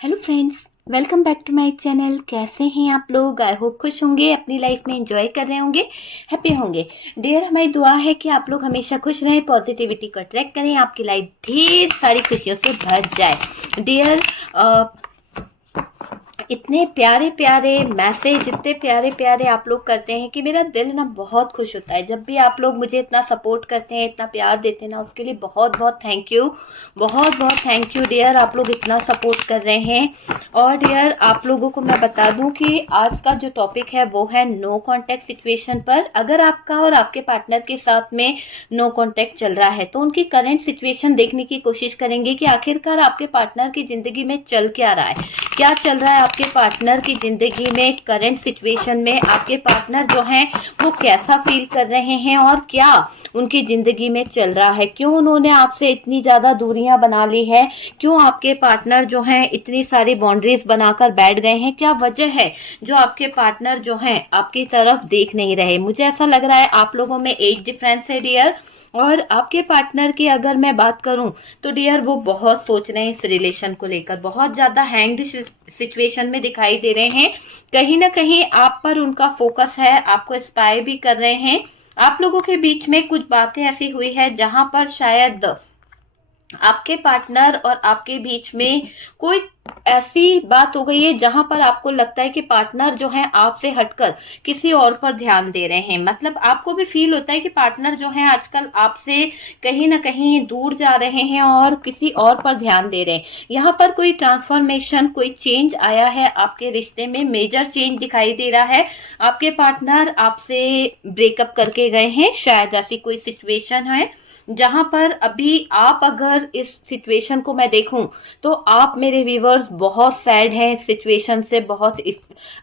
Hello friends, welcome back to my channel. कैसे हैं आप लोग? आई होप खुश होंगे, अपनी लाइफ में एंजॉय कर रहे होंगे, हैप्पी होंगे। डियर, हमारी दुआ है कि आप लोग हमेशा खुश रहें, पॉजिटिविटी को अट्रैक्ट करें, आपकी लाइफ ढेर सारी खुशियों से भर जाए। डियर, इतने प्यारे प्यारे मैसेज, इतने प्यारे प्यारे आप लोग करते हैं कि मेरा दिल ना बहुत खुश होता है। जब भी आप लोग मुझे इतना सपोर्ट करते हैं, इतना प्यार देते हैं ना, उसके लिए बहुत बहुत थैंक यू, बहुत बहुत थैंक यू डियर। आप लोग इतना सपोर्ट कर रहे हैं। और डियर, आप लोगों को मैं बता दूं कि आज का जो टॉपिक है वो है नो कॉन्टेक्ट सिचुएशन पर। अगर आपका और आपके पार्टनर के साथ में नो कॉन्टेक्ट चल रहा है तो उनकी करंट सिचुएशन देखने की कोशिश करेंगे कि आखिरकार आपके पार्टनर की जिंदगी में चल क्या रहा है, क्या चल रहा है आपके पार्टनर की जिंदगी में। करंट सिचुएशन में आपके पार्टनर जो हैं वो कैसा फील कर रहे हैं और क्या उनकी जिंदगी में चल रहा है, क्यों उन्होंने आपसे इतनी ज्यादा दूरियां बना ली है, क्यों आपके पार्टनर जो हैं इतनी सारी बाउंड्रीज बनाकर बैठ गए हैं, क्या वजह है जो आपके पार्टनर जो हैं आपकी तरफ देख नहीं रहे। मुझे ऐसा लग रहा है आप लोगों में एज डिफरेंस है डियर। और आपके पार्टनर की अगर मैं बात करूं तो डियर वो बहुत सोच रहे हैं इस रिलेशन को लेकर, बहुत ज्यादा हैंग्ड सिचुएशन में दिखाई दे रहे हैं। कहीं ना कहीं आप पर उनका फोकस है, आपको स्पाई भी कर रहे हैं। आप लोगों के बीच में कुछ बातें ऐसी हुई है जहां पर शायद आपके पार्टनर और आपके बीच में कोई ऐसी बात हो गई है जहां पर आपको लगता है कि पार्टनर जो है आपसे हटकर किसी और पर ध्यान दे रहे हैं। मतलब आपको भी फील होता है कि पार्टनर जो है आजकल आपसे कहीं ना कहीं दूर जा रहे हैं और किसी और पर ध्यान दे रहे हैं। यहाँ पर कोई ट्रांसफॉर्मेशन, कोई चेंज आया है आपके रिश्ते में, मेजर चेंज दिखाई दे रहा है। आपके पार्टनर आपसे ब्रेकअप करके गए हैं, शायद ऐसी कोई सिचुएशन है जहां पर अभी आप, अगर इस सिचुएशन को मैं देखूं तो आप मेरे व्यूवर्स बहुत सैड हैं इस सिचुएशन से।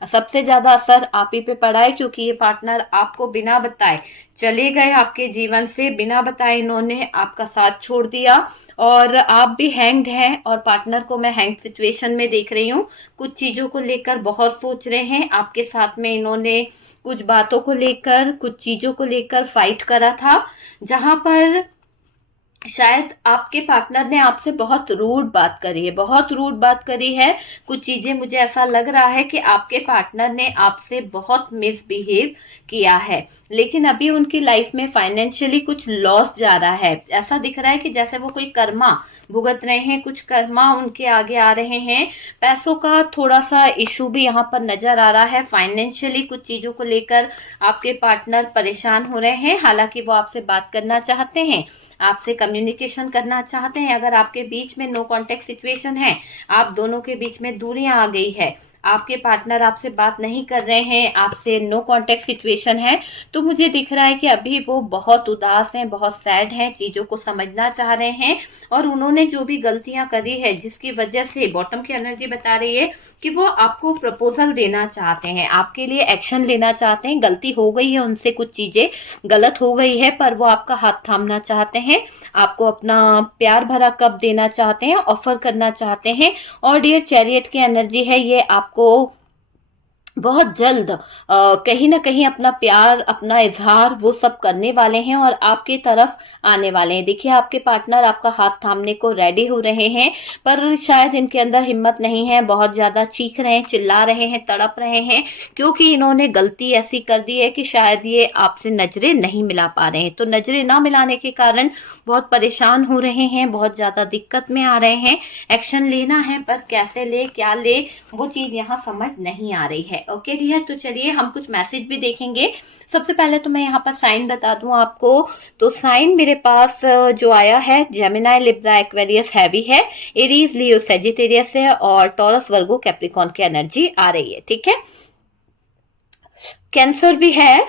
सबसे ज्यादा असर आप ही पे पड़ा है क्योंकि ये पार्टनर आपको बिना बताए चले गए आपके जीवन से, बिना बताए इन्होंने आपका साथ छोड़ दिया और आप भी हैंग्ड हैं और पार्टनर को मैं हैंग सिचुएशन में देख रही हूँ। कुछ चीजों को लेकर बहुत सोच रहे हैं, आपके साथ में इन्होंने कुछ बातों को लेकर, कुछ चीजों को लेकर फाइट करा था जहां पर शायद आपके पार्टनर ने आपसे बहुत रूड बात करी है, बहुत रूड बात करी है। कुछ चीजें मुझे ऐसा लग रहा है कि आपके पार्टनर ने आपसे बहुत मिसबिहेव किया है, लेकिन अभी उनकी लाइफ में फाइनेंशियली कुछ लॉस जा रहा है। ऐसा दिख रहा है कि जैसे वो कोई कर्मा भुगत रहे हैं, कुछ कर्मा उनके आगे आ रहे हैं। पैसों का थोड़ा सा इशू भी यहाँ पर नजर आ रहा है। फाइनेंशियली कुछ चीजों को लेकर आपके पार्टनर परेशान हो रहे हैं। हालांकि वो आपसे बात करना चाहते हैं, आपसे कम्युनिकेशन करना चाहते हैं। अगर आपके बीच में नो कॉन्टेक्ट सिचुएशन है, आप दोनों के बीच में दूरियां आ गई है, आपके पार्टनर आपसे बात नहीं कर रहे हैं, आपसे नो कॉन्टेक्ट सिचुएशन है, तो मुझे दिख रहा है कि अभी वो बहुत उदास हैं, बहुत सैड हैं, चीजों को समझना चाह रहे हैं। और उन्होंने जो भी गलतियां करी है जिसकी वजह से बॉटम की एनर्जी बता रही है कि वो आपको प्रपोजल देना चाहते हैं, आपके लिए एक्शन लेना चाहते हैं। गलती हो गई है उनसे, कुछ चीजें गलत हो गई है, पर वो आपका हाथ थामना चाहते हैं, आपको अपना प्यार भरा कप देना चाहते हैं, ऑफर करना चाहते हैं। और डियर, चैरियट की एनर्जी है, ये आपको बहुत जल्द कहीं ना कहीं अपना प्यार, अपना इजहार वो सब करने वाले हैं और आपके तरफ आने वाले हैं। देखिए, आपके पार्टनर आपका हाथ थामने को रेडी हो रहे हैं, पर शायद इनके अंदर हिम्मत नहीं है, बहुत ज्यादा चीख रहे हैं, चिल्ला रहे हैं, तड़प रहे हैं, क्योंकि इन्होंने गलती ऐसी कर दी है कि शायद ये आपसे नजरें नहीं मिला पा रहे हैं। तो नजरें ना मिलाने के कारण बहुत परेशान हो रहे हैं, बहुत ज्यादा दिक्कत में आ रहे हैं। एक्शन लेना है पर कैसे ले, क्या ले, वो चीज यहाँ समझ नहीं आ रही है। ओके डियर, तो चलिए हम कुछ मैसेज भी देखेंगे। सबसे पहले तो मैं यहाँ पर साइन बता दूं आपको। तो साइन मेरे पास जो आया है, जेमिनाई, लिब्रा, एक्वेरियस हैवी है, एरीज, लियो, सेजिटेरियस है और टॉरस, वर्गो, कैप्रिकॉन की एनर्जी आ रही है। ठीक है, कैंसर भी है,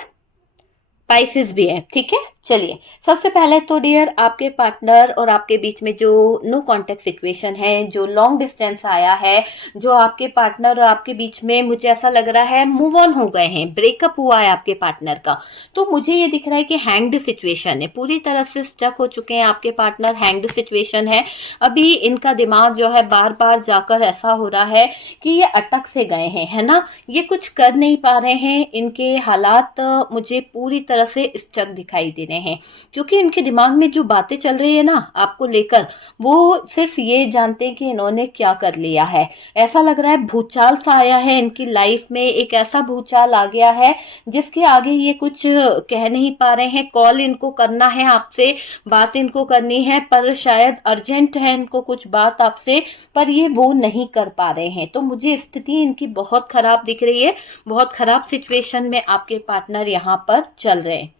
पाइसिस भी है। ठीक है, चलिए सबसे पहले तो डियर, आपके पार्टनर और आपके बीच में जो नो कॉन्टेक्ट सिचुएशन है, जो लॉन्ग डिस्टेंस आया है, जो आपके पार्टनर और आपके बीच में मुझे ऐसा लग रहा है मूव ऑन हो गए हैं, ब्रेकअप हुआ है आपके पार्टनर का, तो मुझे ये दिख रहा है कि हैंग्ड सिचुएशन है, पूरी तरह से स्टक हो चुके हैं आपके पार्टनर, हैंग्ड सिचुएशन है। अभी इनका दिमाग जो है बार बार जाकर ऐसा हो रहा है कि ये अटक से गए हैं, है ना, ये कुछ कर नहीं पा रहे हैं, इनके हालात मुझे पूरी तरह से स्टक दिखाई दे रहे हैं। रहे हैं, क्योंकि इनके दिमाग में जो बातें चल रही है ना आपको लेकर, वो सिर्फ ये जानते हैं कि इन्होंने क्या कर लिया है। ऐसा लग रहा है भूचाल सा आया है इनकी लाइफ में, एक ऐसा भूचाल आ गया है जिसके आगे ये कुछ कह नहीं पा रहे हैं। कॉल इनको करना है आपसे, बात इनको करनी है, पर शायद अर्जेंट है इनको कुछ बात आपसे, पर ये वो नहीं कर पा रहे हैं। तो मुझे स्थिति इनकी बहुत खराब दिख रही है, बहुत खराब सिचुएशन में आपके पार्टनर यहाँ पर चल रहे हैं।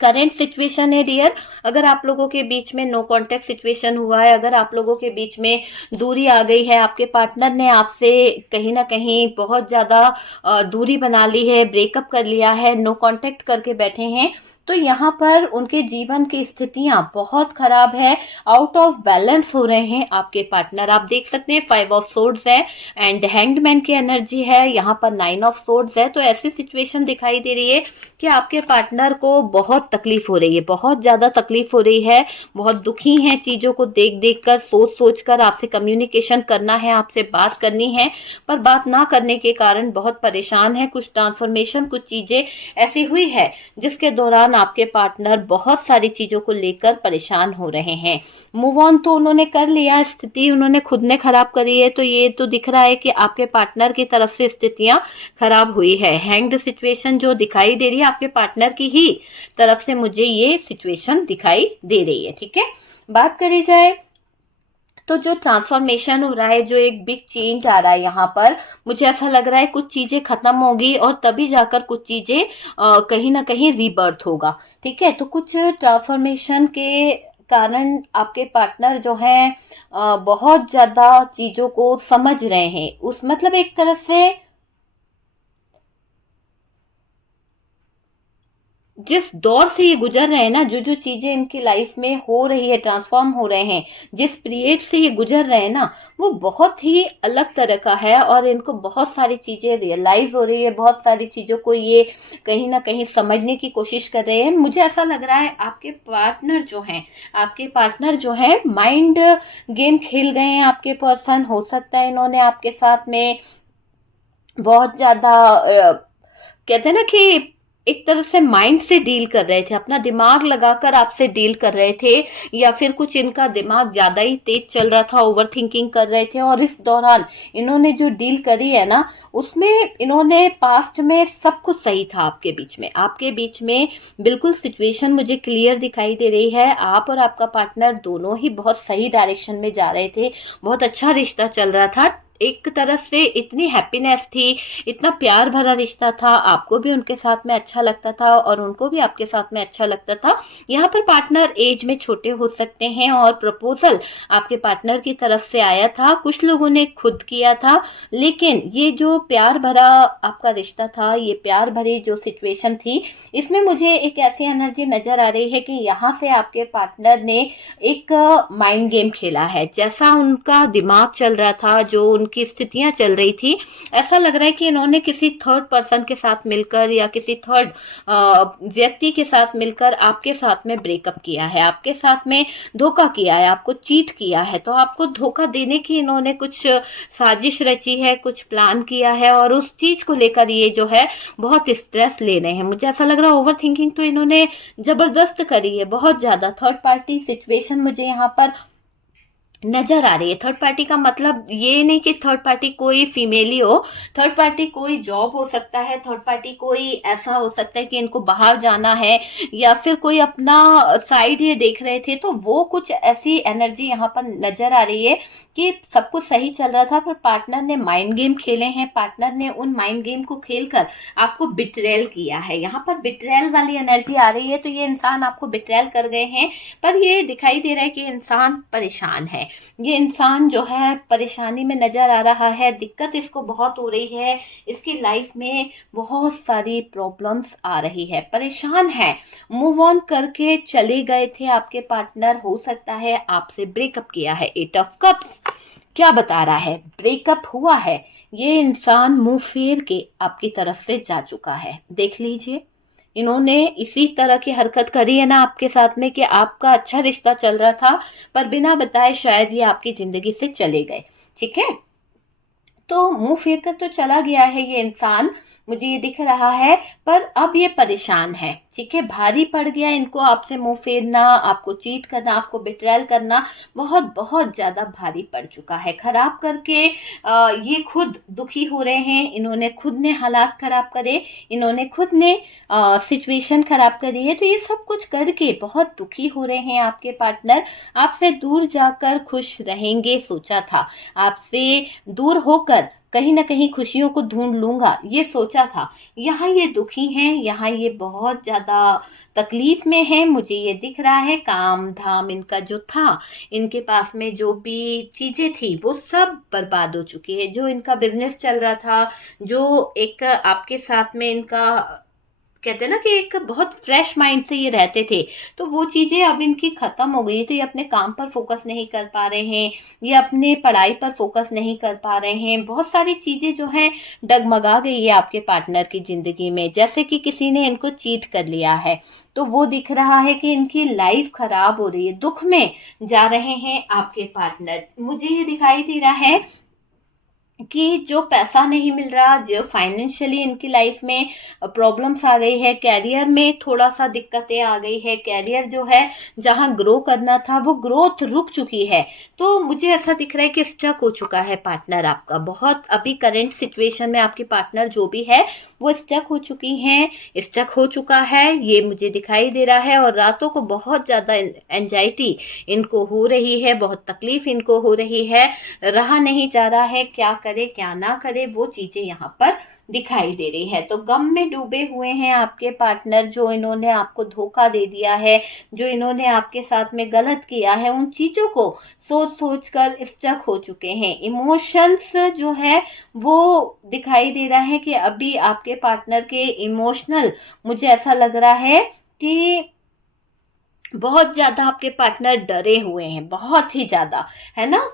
करेंट सिचुएशन है डियर, अगर आप लोगों के बीच में नो कांटेक्ट सिचुएशन हुआ है, अगर आप लोगों के बीच में दूरी आ गई है, आपके पार्टनर ने आपसे कहीं ना कहीं बहुत ज्यादा दूरी बना ली है, ब्रेकअप कर लिया है, नो कांटेक्ट करके बैठे हैं, तो यहाँ पर उनके जीवन की स्थितियां बहुत खराब है, आउट ऑफ बैलेंस हो रहे हैं आपके पार्टनर। आप देख सकते हैं 5 ऑफ सोर्ड्स है एंड हैंगमैन की एनर्जी है, यहाँ पर 9 ऑफ सोर्ड्स है। तो ऐसी सिचुएशन दिखाई दे रही है कि आपके पार्टनर को बहुत तकलीफ हो रही है, बहुत ज्यादा तकलीफ हो रही है, बहुत दुखी है चीजों को देख देख कर, सोच सोच कर। आपसे कम्युनिकेशन करना है, आपसे बात करनी है, पर बात ना करने के कारण बहुत परेशान है। कुछ ट्रांसफॉर्मेशन, कुछ चीजें ऐसी हुई है जिसके दौरान आपके पार्टनर बहुत सारी चीजों को लेकर परेशान हो रहे हैं। मूव ऑन तो उन्होंने कर लिया, स्थिति उन्होंने खुद ने खराब करी है, तो ये तो दिख रहा है कि आपके पार्टनर की तरफ से स्थितियां खराब हुई है। हैंग्ड सिचुएशन जो दिखाई दे रही है आपके पार्टनर की ही तरफ से मुझे ये सिचुएशन दिखाई दे रही है। ठीक है, बात करी जाए तो जो ट्रांसफॉर्मेशन हो रहा है, जो एक बिग चेंज आ रहा है यहाँ पर, मुझे ऐसा लग रहा है कुछ चीजें खत्म होगी और तभी जाकर कुछ चीजें कहीं ना कहीं रीबर्थ होगा। ठीक है, तो कुछ ट्रांसफॉर्मेशन के कारण आपके पार्टनर जो है बहुत ज्यादा चीजों को समझ रहे हैं। उस मतलब एक तरह से जिस दौर से ये गुजर रहे हैं ना, जो जो चीजें इनकी लाइफ में हो रही है, ट्रांसफॉर्म हो रहे हैं, जिस पीरियड से ये गुजर रहे हैं ना, वो बहुत ही अलग तरह का है और इनको बहुत सारी चीजें रियलाइज हो रही है, बहुत सारी चीजों को ये कहीं ना कहीं समझने की कोशिश कर रहे हैं। मुझे ऐसा लग रहा है आपके पार्टनर जो है माइंड गेम खेल गए हैं। आपके पर्सन, हो सकता है इन्होंने आपके साथ में बहुत ज्यादा कहते हैं ना कि एक तरह से माइंड से डील कर रहे थे, अपना दिमाग लगाकर आपसे डील कर रहे थे, या फिर कुछ इनका दिमाग ज्यादा ही तेज चल रहा था, ओवर थिंकिंग कर रहे थे। और इस दौरान इन्होंने जो डील करी है ना, उसमें इन्होंने पास्ट में सब कुछ सही था आपके बीच में बिल्कुल सिचुएशन मुझे क्लियर दिखाई दे रही है। आप और आपका पार्टनर दोनों ही बहुत सही डायरेक्शन में जा रहे थे, बहुत अच्छा रिश्ता चल रहा था। एक तरफ से इतनी हैप्पीनेस थी, इतना प्यार भरा रिश्ता था, आपको भी उनके साथ में अच्छा लगता था और उनको भी आपके साथ में अच्छा लगता था। यहाँ पर पार्टनर एज में छोटे हो सकते हैं और प्रपोजल आपके पार्टनर की तरफ से आया था, कुछ लोगों ने खुद किया था, लेकिन ये जो प्यार भरा आपका रिश्ता था, ये प्यार भरी जो सिचुएशन थी, इसमें मुझे एक ऐसी एनर्जी नजर आ रही है कि यहाँ से आपके पार्टनर ने एक माइंड गेम खेला है। जैसा उनका दिमाग चल रहा था, जो की स्थितियां चल रही थी, ऐसा लग रहा है कि इन्होंने किसी थर्ड पर्सन के साथ मिलकर या किसी थर्ड व्यक्ति के साथ मिलकर आपके साथ में ब्रेकअप किया है, आपके साथ में धोखा किया है, आपको चीट किया है। तो आपको धोखा देने की इन्होंने कुछ साजिश रची है, कुछ प्लान किया है और उस चीज को लेकर ये जो है बहुत स्ट्रेस ले रहे हैं। मुझे ऐसा लग रहा है ओवर थिंकिंग तो इन्होंने जबरदस्त करी है, बहुत ज्यादा। थर्ड पार्टी सिचुएशन मुझे यहाँ पर नजर आ रही है। थर्ड पार्टी का मतलब ये नहीं कि थर्ड पार्टी कोई फीमेल ही हो, थर्ड पार्टी कोई जॉब हो सकता है, थर्ड पार्टी कोई ऐसा हो सकता है कि इनको बाहर जाना है या फिर कोई अपना साइड ये देख रहे थे। तो वो कुछ ऐसी एनर्जी यहाँ पर नजर आ रही है कि सब कुछ सही चल रहा था, पर पार्टनर ने माइंड गेम खेले हैं, पार्टनर ने उन माइंड गेम को खेलकर आपको बिट्रेल किया है। यहाँ पर बिट्रेल वाली एनर्जी आ रही है, तो ये इंसान आपको बिट्रेल कर गए हैं, पर ये दिखाई दे रहा है कि इंसान परेशान है, ये इंसान जो है परेशानी में नजर आ रहा है, दिक्कत इसको बहुत हो रही है, इसकी लाइफ में बहुत सारी प्रॉब्लम्स आ रही है, परेशान है। मूव ऑन करके चले गए थे आपके पार्टनर, हो सकता है आपसे ब्रेकअप किया है। 8 ऑफ कप्स क्या बता रहा है? ब्रेकअप हुआ है, ये इंसान मुंह फेर के आपकी तरफ से जा चुका है। देख लीजिए, इन्होंने इसी तरह की हरकत करी है ना आपके साथ में कि आपका अच्छा रिश्ता चल रहा था, पर बिना बताए शायद ये आपकी जिंदगी से चले गए। ठीक है, तो मुंह फेर कर तो चला गया है ये इंसान, मुझे ये दिख रहा है, पर अब ये परेशान है। ठीक है, भारी पड़ गया इनको आपसे मुंह फेरना, आपको चीट करना, आपको बिट्रेयल करना, बहुत बहुत ज्यादा भारी पड़ चुका है। खराब करके ये खुद दुखी हो रहे हैं, इन्होंने खुद ने हालात खराब करे, इन्होंने खुद ने सिचुएशन खराब करी है। तो ये सब कुछ करके बहुत दुखी हो रहे हैं आपके पार्टनर। आपसे दूर जाकर खुश रहेंगे सोचा था, आपसे दूर होकर कहीं ना कहीं खुशियों को ढूंढ लूंगा ये सोचा था। यहाँ ये दुखी हैं, यहाँ ये बहुत ज्यादा तकलीफ में है, मुझे ये दिख रहा है। काम धाम इनका जो था, इनके पास में जो भी चीजें थी वो सब बर्बाद हो चुकी है। जो इनका बिजनेस चल रहा था, जो एक आपके साथ में इनका कहते हैं ना कि एक बहुत फ्रेश माइंड से ये रहते थे, तो वो चीजें अब इनकी खत्म हो गई। तो ये अपने काम पर फोकस नहीं कर पा रहे हैं, ये अपने पढ़ाई पर फोकस नहीं कर पा रहे हैं। बहुत सारी चीजें जो हैं डगमगा गई है आपके पार्टनर की जिंदगी में, जैसे कि किसी ने इनको चीट कर लिया है। तो वो दिख रहा है कि इनकी लाइफ खराब हो रही है, दुख में जा रहे हैं आपके पार्टनर। मुझे ये दिखाई दे रहा है कि जो पैसा नहीं मिल रहा, जो फाइनेंशियली इनकी लाइफ में प्रॉब्लम्स आ गई है, कैरियर में थोड़ा सा दिक्कतें आ गई है, कैरियर जो है जहां ग्रो करना था वो ग्रोथ रुक चुकी है। तो मुझे ऐसा दिख रहा है कि स्टक हो चुका है पार्टनर आपका बहुत। अभी करंट सिचुएशन में आपकी पार्टनर जो भी है वो स्टक हो चुकी हैं, स्टक हो चुका है, ये मुझे दिखाई दे रहा है। और रातों को बहुत ज्यादा एंजाइटी इनको हो रही है, बहुत तकलीफ इनको हो रही है, रहा नहीं जा रहा है, क्या करे क्या ना करे वो चीजें यहाँ पर दिखाई दे रही है। तो गम में डूबे हुए हैं आपके पार्टनर, जो इन्होंने आपको धोखा दे दिया है, जो इन्होंने आपके साथ में गलत किया है, उन चीजों को सोच सोच कर स्टक हो चुके हैं। इमोशंस जो है वो दिखाई दे रहा है कि अभी आपके पार्टनर के इमोशनल, मुझे ऐसा लग रहा है कि बहुत ज्यादा आपके पार्टनर डरे हुए हैं, बहुत ही ज्यादा, है ना।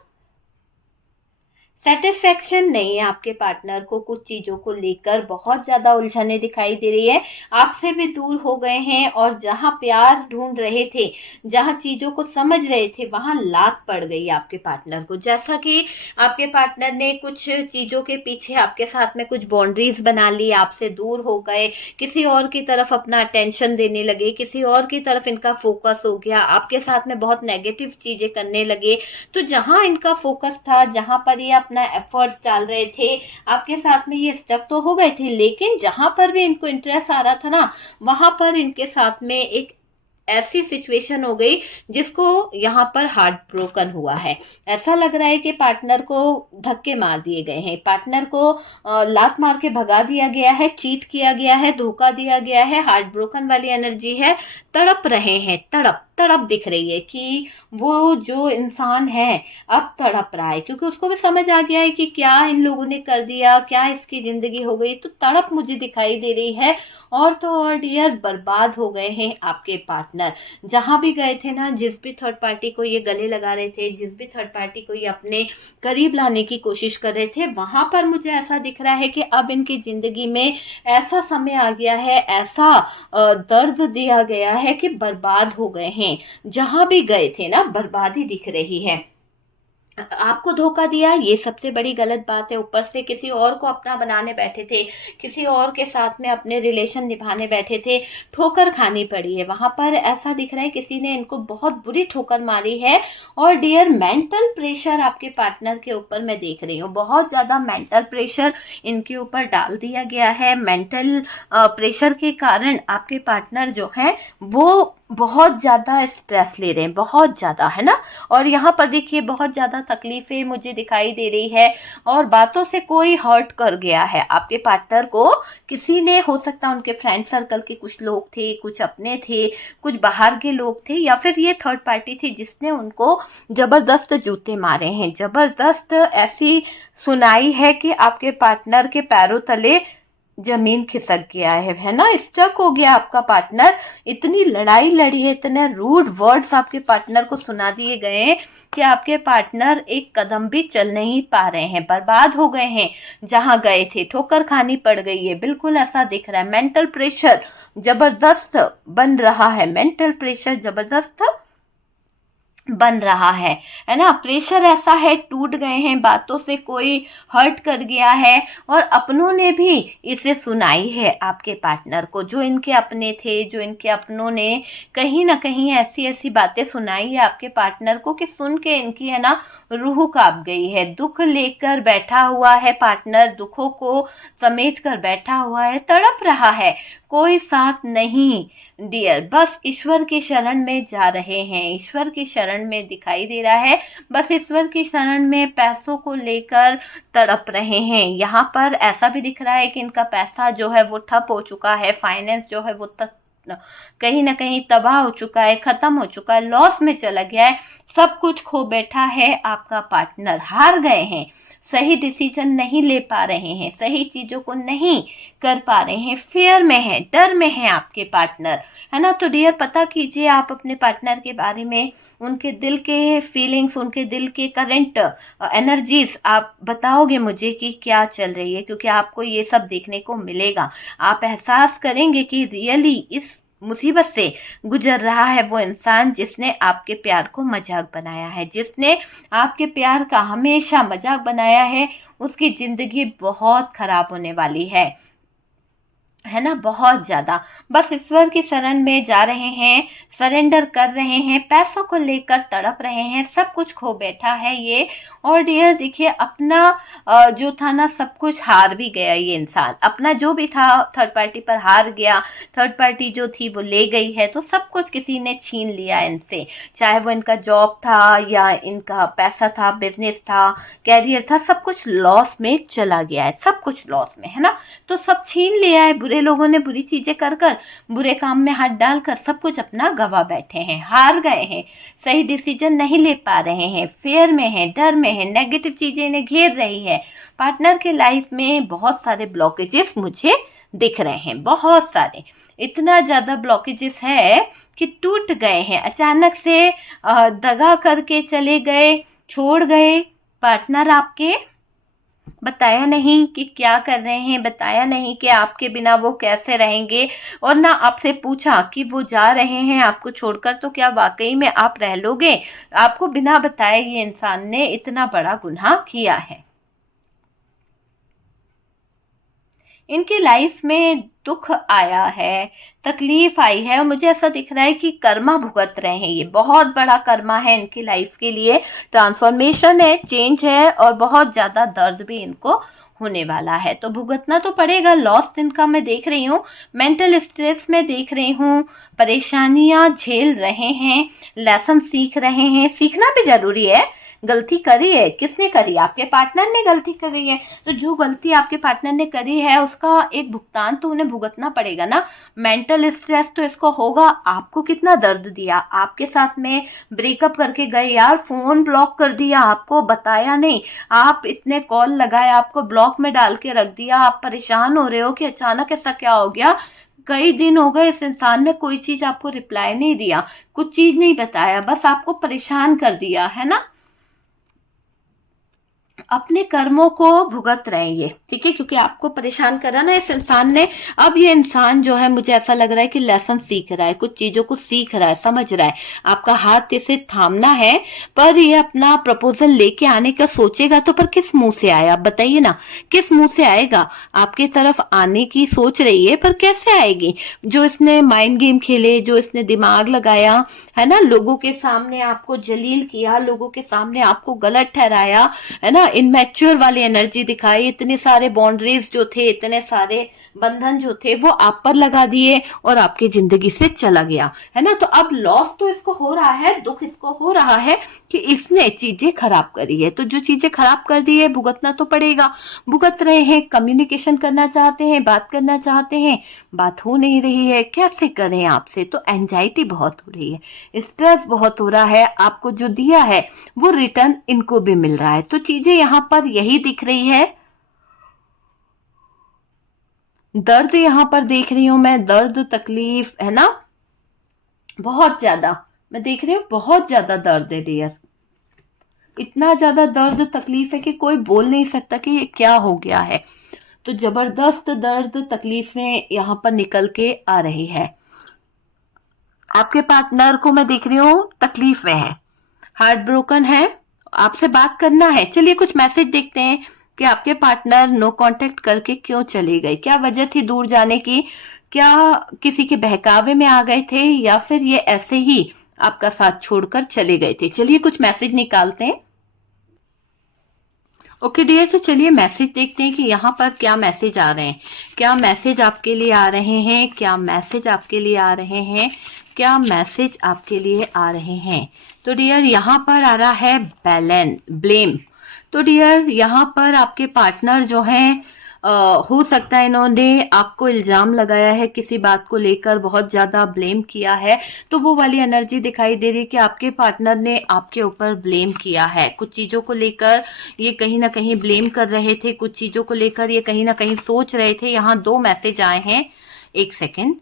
सेटिस्फेक्शन नहीं है आपके पार्टनर को, कुछ चीजों को लेकर बहुत ज्यादा उलझने दिखाई दे रही है। आपसे भी दूर हो गए हैं, और जहां प्यार ढूंढ रहे थे, जहां चीजों को समझ रहे थे, वहां लात पड़ गई आपके पार्टनर को। जैसा कि आपके पार्टनर ने कुछ चीजों के पीछे आपके साथ में कुछ बाउंड्रीज बना ली, आपसे दूर हो गए, किसी और की तरफ अपना अटेंशन देने लगे, किसी और की तरफ इनका फोकस हो गया, आपके साथ में बहुत नेगेटिव चीजें करने लगे। तो जहां इनका फोकस था, जहां पर ये अपना एफर्ट्स डाल रहे थे, आपके साथ में ये स्टक तो हो गए थे, लेकिन जहां पर भी इनको इंटरेस्ट आ रहा था ना, वहां पर इनके साथ में एक ऐसी सिचुएशन हो गई जिसको यहाँ पर हार्ट ब्रोकन हुआ है। ऐसा लग रहा है कि पार्टनर को धक्के मार दिए गए हैं, पार्टनर को लात मार के भगा दिया गया है, चीट किया गया है, धोखा दिया गया है, हार्ट ब्रोकन वाली एनर्जी है। तड़प रहे हैं, तड़प तड़प दिख रही है कि वो जो इंसान है अब तड़प रहा है, क्योंकि उसको भी समझ आ गया है कि क्या इन लोगों ने कर दिया, क्या इसकी जिंदगी हो गई। तो तड़प मुझे दिखाई दे रही है। और तो और डियर, बर्बाद हो गए हैं आपके पार्टनर। जहां भी गए थे ना, जिस भी थर्ड पार्टी को ये गले लगा रहे थे, जिस भी थर्ड पार्टी को ये अपने करीब लाने की कोशिश कर रहे थे, वहां पर मुझे ऐसा दिख रहा है कि अब इनकी जिंदगी में ऐसा समय आ गया है, ऐसा दर्द दिया गया है कि बर्बाद हो गए हैं। जहां भी गए थे ना, बर्बादी दिख रही है। आपको धोखा दिया, ये सबसे बड़ी गलत बात है। ऊपर से किसी और को अपना बनाने बैठे थे, किसी और के साथ में अपने रिलेशन निभाने बैठे थे, ठोकर खानी पड़ी है। वहां पर ऐसा दिख रहा है किसी ने इनको बहुत बुरी ठोकर मारी है। और डियर, मेंटल प्रेशर आपके पार्टनर के ऊपर मैं देख रही हूँ, बहुत ज्यादा मेंटल प्रेशर इनके ऊपर डाल दिया गया है। मेंटल प्रेशर के कारण आपके पार्टनर जो है वो बहुत ज्यादा स्ट्रेस ले रहे हैं, बहुत ज्यादा, है ना। और यहाँ पर देखिए बहुत ज्यादा तकलीफें मुझे दिखाई दे रही है, और बातों से कोई हर्ट कर गया है आपके पार्टनर को। किसी ने, हो सकता है उनके फ्रेंड सर्कल के कुछ लोग थे, कुछ अपने थे, कुछ बाहर के लोग थे, या फिर ये थर्ड पार्टी थी जिसने उनको जबरदस्त जूते मारे हैं। जबरदस्त ऐसी सुनाई है कि आपके पार्टनर के पैरों तले जमीन खिसक गया है ना, स्टक हो गया आपका पार्टनर। इतनी लड़ाई लड़ी है, इतने रूड वर्ड्स आपके पार्टनर को सुना दिए गए हैं कि आपके पार्टनर एक कदम भी चल नहीं पा रहे हैं, बर्बाद हो गए हैं। जहां गए थे ठोकर खानी पड़ गई है, बिल्कुल ऐसा दिख रहा है। मेंटल प्रेशर जबरदस्त बन रहा है, मेंटल प्रेशर जबरदस्त बन रहा है ना। प्रेशर ऐसा है, टूट गए हैं, बातों से कोई हर्ट कर गया है और अपनों ने भी इसे सुनाई है आपके पार्टनर को, जो इनके अपने थे, जो इनके अपनों ने कहीं ना कहीं ऐसी ऐसी बातें सुनाई है आपके पार्टनर को कि सुन के इनकी है ना रूह कांप गई है। दुख लेकर बैठा हुआ है पार्टनर, दुखों को समेट कर बैठा हुआ है, तड़प रहा है, कोई साथ नहीं डियर, बस ईश्वर की शरण में जा रहे हैं, ईश्वर की शरण में दिखाई दे रहा है, बस ईश्वर की शरण में पैसों को लेकर तड़प रहे हैं। यहाँ पर ऐसा भी दिख रहा है कि इनका पैसा जो है वो ठप हो चुका है, फाइनेंस जो है वो कहीं ना कहीं तबाह हो चुका है, खत्म हो चुका है, लॉस में चला गया है, सब कुछ खो बैठा है आपका पार्टनर, हार गए हैं, सही डिसीजन नहीं ले पा रहे हैं, सही चीजों को नहीं कर पा रहे हैं, फेयर में है, डर में है आपके पार्टनर, है ना। तो डियर पता कीजिए आप अपने पार्टनर के बारे में, उनके दिल के फीलिंग्स, उनके दिल के करंट एनर्जीज आप बताओगे मुझे कि क्या चल रही है, क्योंकि आपको ये सब देखने को मिलेगा। आप एहसास करेंगे कि रियली इस मुसीबत से गुजर रहा है वो इंसान जिसने आपके प्यार को मजाक बनाया है, जिसने आपके प्यार का हमेशा मजाक बनाया है, उसकी जिंदगी बहुत खराब होने वाली है ना, बहुत ज्यादा। बस ईश्वर की शरण में जा रहे हैं, सरेंडर कर रहे हैं, पैसों को लेकर तड़प रहे हैं, सब कुछ खो बैठा है ये। और डियर देखिए अपना जो था ना सब कुछ हार भी गया ये इंसान, अपना जो भी था थर्ड पार्टी पर हार गया, थर्ड पार्टी जो थी वो ले गई है, तो सब कुछ किसी ने छीन लिया इनसे, चाहे वो इनका जॉब था या इनका पैसा था, बिजनेस था, कैरियर था, सब कुछ लॉस में चला गया है, सब कुछ लॉस में, है ना। तो सब छीन लिया है, बुरे लोगों ने बुरी चीजें कर कर, बुरे काम में हाथ डालकर सब कुछ अपना गवा बैठे हैं, हार गए हैं, सही डिसीजन नहीं ले पा रहे हैं, फेयर में है, डर में है, नेगेटिव चीजें इन्हें घेर रही है। पार्टनर के लाइफ में बहुत सारे ब्लॉकेजेस मुझे दिख रहे हैं, बहुत सारे, इतना ज्यादा ब्लॉकेजेस है कि टूट गए हैं, अचानक से दगा करके चले गए, छोड़ गए पार्टनर आपके, बताया नहीं कि क्या कर रहे हैं, बताया नहीं कि आपके बिना वो कैसे रहेंगे, और ना आपसे पूछा कि वो जा रहे हैं आपको छोड़कर तो क्या वाकई में आप रह लोगे। आपको बिना बताए ये इंसान ने इतना बड़ा गुनाह किया है। इनकी लाइफ में दुख आया है, तकलीफ आई है, और मुझे ऐसा दिख रहा है कि कर्मा भुगत रहे हैं, ये बहुत बड़ा कर्मा है इनकी लाइफ के लिए, ट्रांसफॉर्मेशन है, चेंज है, और बहुत ज्यादा दर्द भी इनको होने वाला है, तो भुगतना तो पड़ेगा। लॉस इनका मैं देख रही हूँ, मेंटल स्ट्रेस में देख रही हूँ, परेशानियां झेल रहे हैं, लेसन सीख रहे हैं, सीखना भी जरूरी है। गलती करी है, किसने करी? आपके पार्टनर ने गलती करी है, तो जो गलती आपके पार्टनर ने करी है उसका एक भुगतान तो उन्हें भुगतना पड़ेगा ना। मेंटल स्ट्रेस तो इसको होगा, आपको कितना दर्द दिया, आपके साथ में ब्रेकअप करके गए यार, फोन ब्लॉक कर दिया, आपको बताया नहीं, आप इतने कॉल लगाए, आपको ब्लॉक में डाल के रख दिया, आप परेशान हो रहे हो कि अचानक ऐसा क्या हो गया, कई दिन हो गए इस इंसान ने कोई चीज आपको रिप्लाई नहीं दिया, कुछ चीज नहीं बताया, बस आपको परेशान कर दिया, है ना। अपने कर्मों को भुगत रहे हैं ये, ठीक है, क्योंकि आपको परेशान करा ना इस इंसान ने। अब ये इंसान जो है मुझे ऐसा लग रहा है कि लेसन सीख रहा है, कुछ चीजों को सीख रहा है, समझ रहा है, आपका हाथ इसे थामना है, पर ये अपना प्रपोजल लेके आने का सोचेगा तो पर किस मुंह से आए, आप बताइए ना, किस मुंह से आएगा? आपके तरफ आने की सोच रही है पर कैसे आएगी? जो इसने माइंड गेम खेले, जो इसने दिमाग लगाया, है ना, लोगों के सामने आपको जलील किया, लोगों के सामने आपको गलत ठहराया, है ना, इनमैच्योर वाली एनर्जी दिखाई, इतने सारे बाउंड्रीज जो थे, इतने सारे बंधन जो थे वो आप पर लगा दिए और आपकी जिंदगी से चला गया, है ना। तो अब लॉस तो इसको हो रहा है, दुख इसको हो रहा है कि इसने चीजें खराब करी है, तो जो चीजें खराब कर दी है भुगतना तो पड़ेगा। भुगत रहे हैं, कम्युनिकेशन करना चाहते हैं, बात करना चाहते हैं, बात हो नहीं रही है, कैसे करें आपसे, तो एंजाइटी बहुत हो रही है, स्ट्रेस बहुत हो रहा है, आपको जो दिया है वो रिटर्न इनको भी मिल रहा है, तो चीजें यहाँ पर यही दिख रही है। दर्द यहाँ पर देख रही हूं मैं, दर्द तकलीफ, है ना, बहुत ज्यादा मैं देख रही हूँ, बहुत ज्यादा दर्द है डियर, इतना ज्यादा दर्द तकलीफ है कि कोई बोल नहीं सकता कि ये क्या हो गया है। तो जबरदस्त दर्द तकलीफें यहाँ पर निकल के आ रही है। आपके पार्टनर को मैं देख रही हूँ तकलीफ में है, हार्ट ब्रोकन है, आपसे बात करना है। चलिए कुछ मैसेज देखते हैं कि आपके पार्टनर नो कांटेक्ट करके क्यों चले गए, क्या वजह थी दूर जाने की, क्या किसी के बहकावे में आ गए थे या फिर ये ऐसे ही आपका साथ छोड़कर चले गए थे। चलिए कुछ मैसेज निकालते हैं। ओके डियर, तो चलिए मैसेज देखते हैं कि यहाँ पर क्या मैसेज आ रहे हैं, क्या मैसेज आपके लिए आ रहे हैं, क्या मैसेज आपके लिए आ रहे हैं, क्या मैसेज आपके लिए आ रहे हैं। तो डियर यहाँ पर आ रहा है ब्लेम। तो डियर यहाँ पर आपके पार्टनर जो हैं हो सकता है इन्होंने आपको इल्जाम लगाया है, किसी बात को लेकर बहुत ज्यादा ब्लेम किया है। तो वो वाली एनर्जी दिखाई दे रही है कि आपके पार्टनर ने आपके ऊपर ब्लेम किया है, कुछ चीजों को लेकर ये कहीं ना कहीं ब्लेम कर रहे थे, कुछ चीजों को लेकर ये कहीं ना कहीं सोच रहे थे। यहाँ 2 मैसेज आए हैं, एक सेकेंड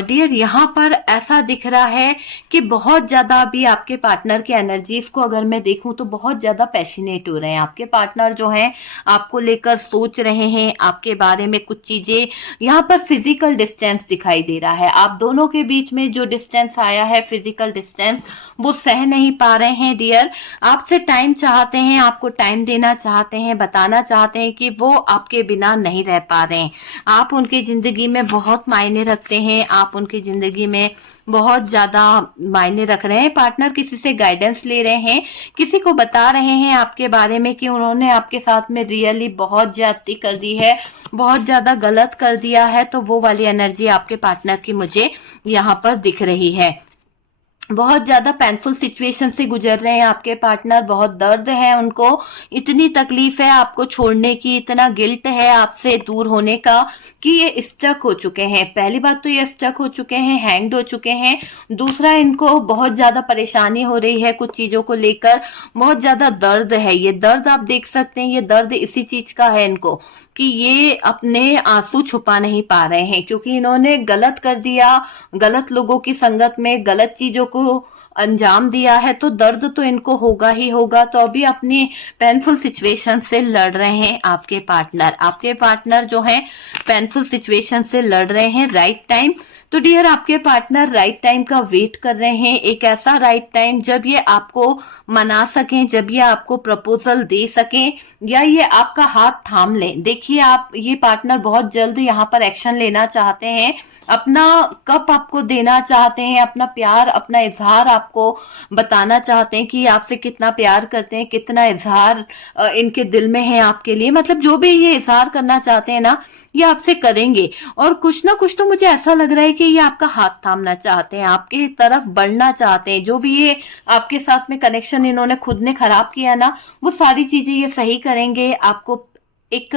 डियर। यहाँ पर ऐसा दिख रहा है कि बहुत ज्यादा अभी आपके पार्टनर के एनर्जीज को अगर मैं देखूं तो बहुत ज्यादा पैशनेट हो रहे हैं। आपके पार्टनर जो हैं आपको लेकर सोच रहे हैं, आपके बारे में कुछ चीजें। यहाँ पर फिजिकल डिस्टेंस दिखाई दे रहा है, आप दोनों के बीच में जो डिस्टेंस आया है, फिजिकल डिस्टेंस, वो सह नहीं पा रहे हैं डियर। आपसे टाइम चाहते हैं, आपको टाइम देना चाहते हैं, बताना चाहते हैं कि वो आपके बिना नहीं रह पा रहे हैं। आप उनकी जिंदगी में बहुत मायने रखते हैं, आप उनकी जिंदगी में बहुत ज्यादा मायने रख रहे हैं। पार्टनर किसी से गाइडेंस ले रहे हैं, किसी को बता रहे हैं आपके बारे में कि उन्होंने आपके साथ में रियली बहुत ज्यादती कर दी है, बहुत ज्यादा गलत कर दिया है। तो वो वाली एनर्जी आपके पार्टनर की मुझे यहाँ पर दिख रही है। बहुत ज्यादा पेनफुल सिचुएशन से गुजर रहे हैं आपके पार्टनर, बहुत दर्द है उनको, इतनी तकलीफ है आपको छोड़ने की, इतना गिल्ट है आपसे दूर होने का कि ये स्टक हो चुके हैं। पहली बात तो ये स्टक हो चुके हैं, हैंग्ड हो चुके हैं। दूसरा, इनको बहुत ज्यादा परेशानी हो रही है कुछ चीजों को लेकर, बहुत ज्यादा दर्द है। ये दर्द आप देख सकते हैं, ये दर्द इसी चीज का है इनको कि ये अपने आंसू छुपा नहीं पा रहे हैं, क्योंकि इन्होंने गलत कर दिया, गलत लोगों की संगत में गलत चीजों को अंजाम दिया है, तो दर्द तो इनको होगा ही होगा। तो अभी अपनी पेनफुल सिचुएशन से लड़ रहे हैं आपके पार्टनर। आपके पार्टनर जो है पेनफुल सिचुएशन से लड़ रहे हैं। राइट टाइम, तो डियर आपके पार्टनर राइट टाइम का वेट कर रहे हैं, एक ऐसा राइट टाइम जब ये आपको मना सकें, जब ये आपको प्रपोजल दे सकें या ये आपका हाथ थाम लें। देखिए आप, ये पार्टनर बहुत जल्द यहाँ पर एक्शन लेना चाहते हैं, अपना कप आपको देना चाहते हैं, अपना प्यार, अपना इजहार आपको बताना चाहते हैं कि आपसे कितना प्यार करते हैं, कितना इजहार इनके दिल में है आपके लिए। मतलब जो भी ये इजहार करना चाहते हैं ना, ये आपसे करेंगे। और कुछ ना कुछ तो मुझे ऐसा लग रहा है कि ये आपका हाथ थामना चाहते हैं, आपके तरफ बढ़ना चाहते हैं। जो भी ये आपके साथ में कनेक्शन इन्होंने खुद ने खराब किया ना, वो सारी चीजें ये सही करेंगे। आपको एक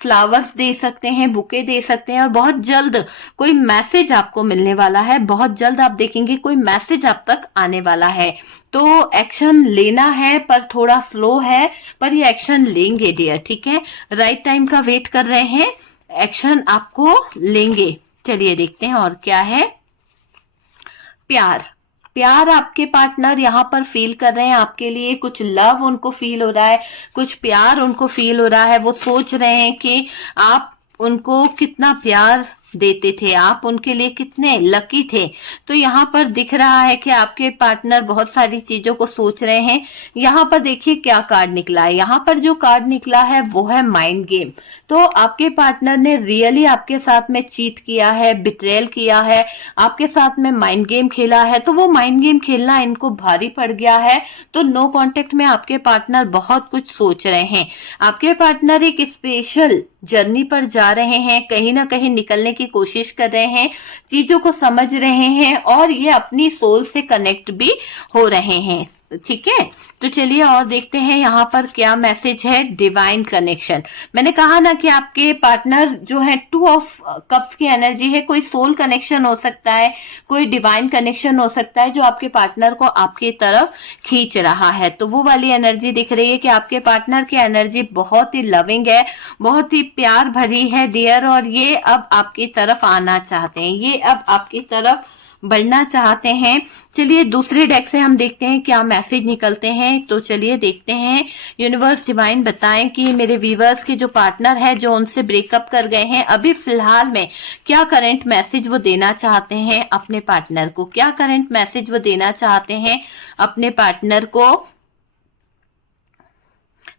फ्लावर्स दे सकते हैं, बुके दे सकते हैं, और बहुत जल्द कोई मैसेज आपको मिलने वाला है। बहुत जल्द आप देखेंगे कोई मैसेज आप तक आने वाला है। तो एक्शन लेना है, पर थोड़ा स्लो है, पर ये एक्शन लेंगे डियर, ठीक है। राइट टाइम का वेट कर रहे हैं, एक्शन आपको लेंगे। चलिए देखते हैं और क्या है। प्यार आपके पार्टनर यहाँ पर फील कर रहे हैं आपके लिए, कुछ लव उनको फील हो रहा है, कुछ प्यार उनको फील हो रहा है। वो सोच रहे हैं कि आप उनको कितना प्यार देते थे, आप उनके लिए कितने लकी थे। तो यहाँ पर दिख रहा है कि आपके पार्टनर बहुत सारी चीजों को सोच रहे हैं। यहाँ पर देखिए क्या कार्ड निकला है, यहाँ पर जो कार्ड निकला है वो है माइंड गेम। तो आपके पार्टनर ने रियली आपके साथ में चीट किया है, बिट्रेल किया है, आपके साथ में माइंड गेम खेला है। तो वो माइंड गेम खेलना इनको भारी पड़ गया है। तो नो कांटेक्ट में आपके पार्टनर बहुत कुछ सोच रहे हैं। आपके पार्टनर एक स्पेशल जर्नी पर जा रहे हैं, कहीं ना कहीं निकलने की कोशिश कर रहे हैं, चीजों को समझ रहे हैं, और ये अपनी सोल से कनेक्ट भी हो रहे हैं, ठीक है। तो चलिए और देखते हैं यहाँ पर क्या मैसेज है। डिवाइन कनेक्शन, मैंने कहा ना कि आपके पार्टनर जो है 2 ऑफ कप्स की एनर्जी है, कोई सोल कनेक्शन हो सकता है, कोई डिवाइन कनेक्शन हो सकता है जो आपके पार्टनर को आपकी तरफ खींच रहा है। तो वो वाली एनर्जी दिख रही है कि आपके पार्टनर की एनर्जी बहुत ही लविंग है, बहुत ही प्यार भरी है डियर, और ये अब आपकी तरफ आना चाहते हैं, ये अब आपकी तरफ बढ़ना चाहते हैं। चलिए दूसरे डेक से हम देखते हैं क्या मैसेज निकलते हैं। तो चलिए देखते हैं, यूनिवर्स डिवाइन बताएं कि मेरे व्यूअर्स के जो पार्टनर है, जो उनसे ब्रेकअप कर गए हैं, अभी फिलहाल में क्या करंट मैसेज वो देना चाहते हैं अपने पार्टनर को, क्या करंट मैसेज वो देना चाहते हैं अपने पार्टनर को।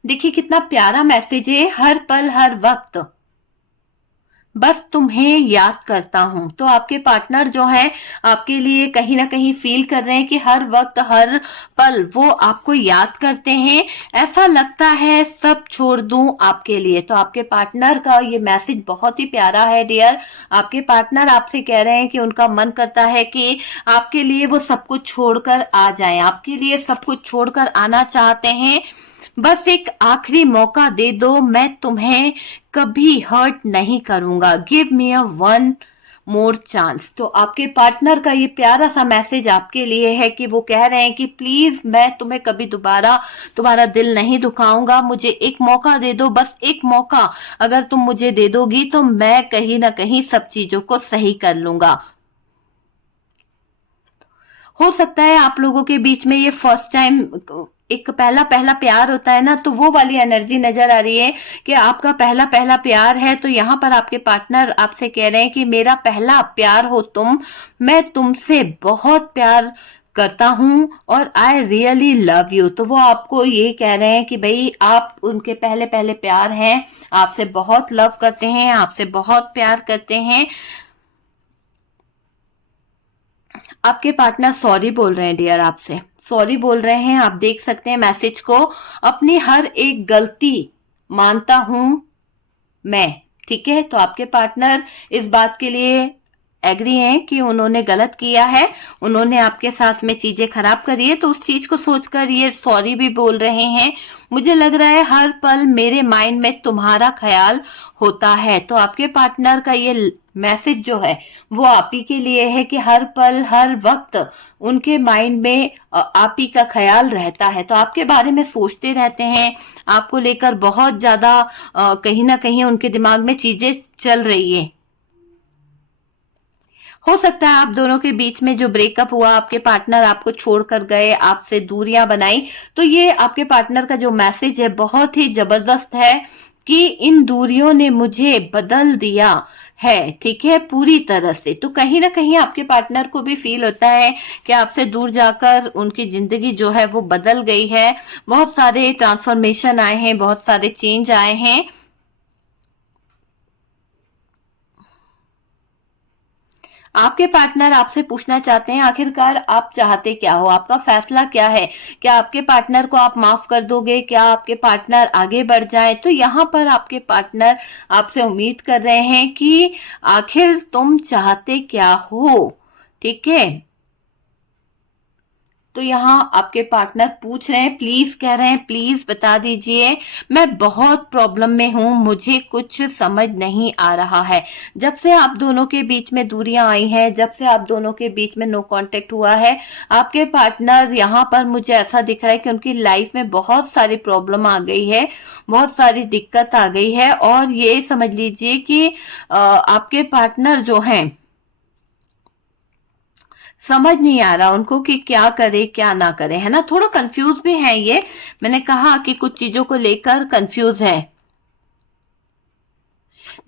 देखिए कितना प्यारा मैसेज है, हर पल हर वक्त बस तुम्हें याद करता हूं। तो आपके पार्टनर जो है आपके लिए कहीं ना कहीं फील कर रहे हैं कि हर वक्त हर पल वो आपको याद करते हैं, ऐसा लगता है सब छोड़ दूं आपके लिए। तो आपके पार्टनर का ये मैसेज बहुत ही प्यारा है डियर। आपके पार्टनर आपसे कह रहे हैं कि उनका मन करता है कि आपके लिए वो सब कुछ छोड़कर आ जाए, आपके लिए सब कुछ छोड़कर आना चाहते हैं। बस एक आखिरी मौका दे दो, मैं तुम्हें कभी हर्ट नहीं करूंगा, give me a one more chance. तो आपके पार्टनर का ये प्यारा सा मैसेज आपके लिए है कि वो कह रहे हैं कि प्लीज मैं तुम्हें कभी दोबारा तुम्हारा दिल नहीं दुखाऊंगा, मुझे एक मौका दे दो, बस एक मौका अगर तुम मुझे दे दोगी तो मैं कहीं ना कहीं सब चीजों को सही कर लूंगा। हो सकता है आप लोगों के बीच में ये फर्स्ट टाइम एक पहला पहला प्यार होता है ना, तो वो वाली एनर्जी नजर आ रही है कि आपका पहला पहला प्यार है। तो यहाँ पर आपके पार्टनर आपसे कह रहे हैं कि मेरा पहला प्यार हो तुम, मैं तुमसे बहुत प्यार करता हूं और आई रियली लव यू। तो वो आपको ये कह रहे हैं कि भाई आप उनके पहले पहले प्यार हैं, आपसे बहुत लव करते हैं, आपसे बहुत प्यार करते हैं। आपके पार्टनर सॉरी बोल रहे हैं डियर, आपसे सॉरी बोल रहे हैं। आप देख सकते हैं मैसेज को, अपनी हर एक गलती मानता हूं मैं, ठीक है। तो आपके पार्टनर इस बात के लिए एग्री हैं कि उन्होंने गलत किया है, उन्होंने आपके साथ में चीजें खराब करी है, तो उस चीज को सोचकर ये सॉरी भी बोल रहे हैं। मुझे लग रहा है हर पल मेरे माइंड में तुम्हारा ख्याल होता है। तो आपके पार्टनर का ये मैसेज जो है वो आप ही के लिए है कि हर पल हर वक्त उनके माइंड में आप ही का ख्याल रहता है। तो आपके बारे में सोचते रहते हैं, आपको लेकर बहुत ज्यादा कहीं ना कहीं उनके दिमाग में चीजें चल रही है। हो सकता है आप दोनों के बीच में जो ब्रेकअप हुआ, आपके पार्टनर आपको छोड़कर गए, आपसे दूरियां बनाई, तो ये आपके पार्टनर का जो मैसेज है बहुत ही जबरदस्त है कि इन दूरियों ने मुझे बदल दिया है, ठीक है, पूरी तरह से। तो कहीं ना कहीं आपके पार्टनर को भी फील होता है कि आपसे दूर जाकर उनकी जिंदगी जो है वो बदल गई है, बहुत सारे ट्रांसफॉर्मेशन आए हैं, बहुत सारे चेंज आए हैं। आपके पार्टनर आपसे पूछना चाहते हैं आखिरकार आप चाहते क्या हो, आपका फैसला क्या है, क्या आपके पार्टनर को आप माफ कर दोगे, क्या आपके पार्टनर आगे बढ़ जाए। तो यहाँ पर आपके पार्टनर आपसे उम्मीद कर रहे हैं कि आखिर तुम चाहते क्या हो, ठीक है। तो यहाँ आपके पार्टनर पूछ रहे हैं, प्लीज कह रहे हैं प्लीज बता दीजिए, मैं बहुत प्रॉब्लम में हूं, मुझे कुछ समझ नहीं आ रहा है। जब से आप दोनों के बीच में दूरियां आई हैं, जब से आप दोनों के बीच में नो कांटेक्ट हुआ है, आपके पार्टनर यहाँ पर मुझे ऐसा दिख रहा है कि उनकी लाइफ में बहुत सारी प्रॉब्लम आ गई है, बहुत सारी दिक्कत आ गई है। और ये समझ लीजिए कि आपके पार्टनर जो हैं समझ नहीं आ रहा उनको कि क्या करे क्या ना करे, है ना, थोड़ा कंफ्यूज भी है ये। मैंने कहा कि कुछ चीजों को लेकर कंफ्यूज है।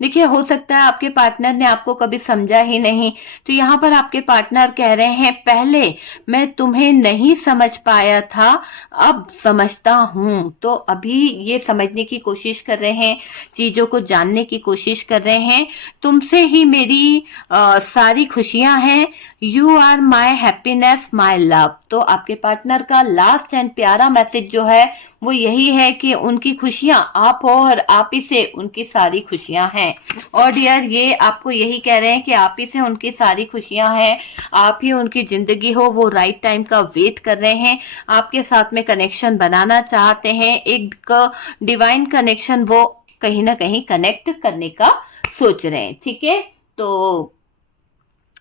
देखिए हो सकता है आपके पार्टनर ने आपको कभी समझा ही नहीं। तो यहाँ पर आपके पार्टनर कह रहे हैं, पहले मैं तुम्हें नहीं समझ पाया था, अब समझता हूं। तो अभी ये समझने की कोशिश कर रहे हैं, चीजों को जानने की कोशिश कर रहे हैं। तुमसे ही मेरी सारी खुशियां हैं, you are my happiness my love. तो आपके पार्टनर का लास्ट एंड प्यारा मैसेज जो है वो यही है कि उनकी खुशियां आप हो और आप ही से उनकी सारी खुशियां हैं। और डियर ये आपको यही कह रहे हैं कि आप ही से उनकी सारी खुशियां हैं, आप ही उनकी जिंदगी हो, वो राइट टाइम का वेट कर रहे हैं, आपके साथ में कनेक्शन बनाना चाहते हैं, एक डिवाइन कनेक्शन वो कहीं ना कहीं कनेक्ट करने का सोच रहे हैं, ठीक है। तो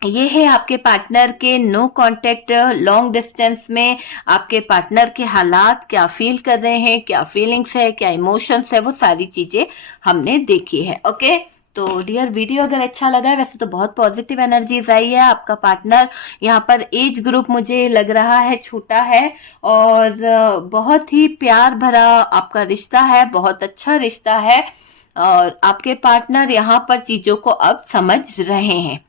ये है आपके पार्टनर के नो कांटेक्ट लॉन्ग डिस्टेंस में आपके पार्टनर के हालात, क्या फील कर रहे हैं, क्या फीलिंग्स है, क्या इमोशंस है, वो सारी चीजें हमने देखी है। ओके, तो डियर वीडियो अगर अच्छा लगा है, वैसे तो बहुत पॉजिटिव एनर्जीज आई है। आपका पार्टनर यहाँ पर एज ग्रुप मुझे लग रहा है छोटा है, और बहुत ही प्यार भरा आपका रिश्ता है, बहुत अच्छा रिश्ता है, और आपके पार्टनर यहाँ पर चीजों को अब समझ रहे हैं।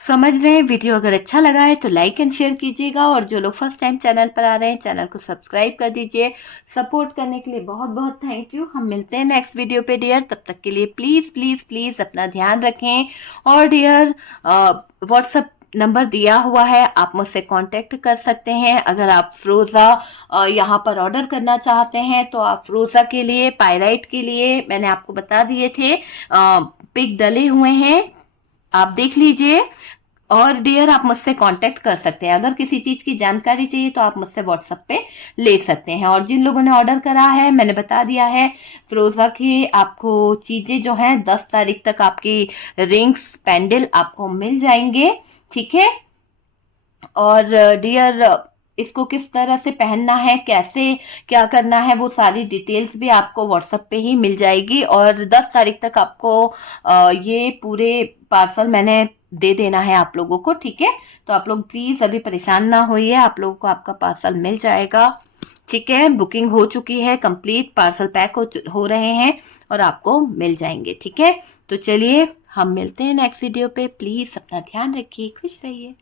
समझ रहे हैं। वीडियो अगर अच्छा लगा है तो लाइक एंड शेयर कीजिएगा, और जो लोग फर्स्ट टाइम चैनल पर आ रहे हैं चैनल को सब्सक्राइब कर दीजिए। सपोर्ट करने के लिए बहुत बहुत थैंक यू। हम मिलते हैं नेक्स्ट वीडियो पे डियर, तब तक के लिए प्लीज प्लीज प्लीज अपना ध्यान रखें। और डियर व्हाट्सएप नंबर दिया हुआ है, आप मुझसे कांटेक्ट कर सकते हैं। अगर आप फ्रोजा यहाँ पर ऑर्डर करना चाहते हैं तो आप फ्रोजा के लिए, पायराइट के लिए मैंने आपको बता दिए थे, पिक डले हुए हैं, आप देख लीजिए। और डियर आप मुझसे कांटेक्ट कर सकते हैं, अगर किसी चीज की जानकारी चाहिए तो आप मुझसे व्हाट्सएप पे ले सकते हैं। और जिन लोगों ने ऑर्डर करा है मैंने बता दिया है, फिरोजा की आपको चीजें जो हैं 10 तारीख तक आपकी रिंग्स पेंडल आपको मिल जाएंगे, ठीक है। और डियर इसको किस तरह से पहनना है, कैसे क्या करना है, वो सारी डिटेल्स भी आपको व्हाट्सएप पे ही मिल जाएगी। और 10 तारीख तक आपको ये पूरे पार्सल मैंने दे देना है आप लोगों को, ठीक है। तो आप लोग प्लीज अभी परेशान ना होइए, आप लोगों को आपका पार्सल मिल जाएगा, ठीक है। बुकिंग हो चुकी है, कंप्लीट पार्सल पैक हो रहे हैं और आपको मिल जाएंगे, ठीक है। तो चलिए हम मिलते हैं नेक्स्ट वीडियो पे। प्लीज अपना ध्यान रखिए, खुश रहिए।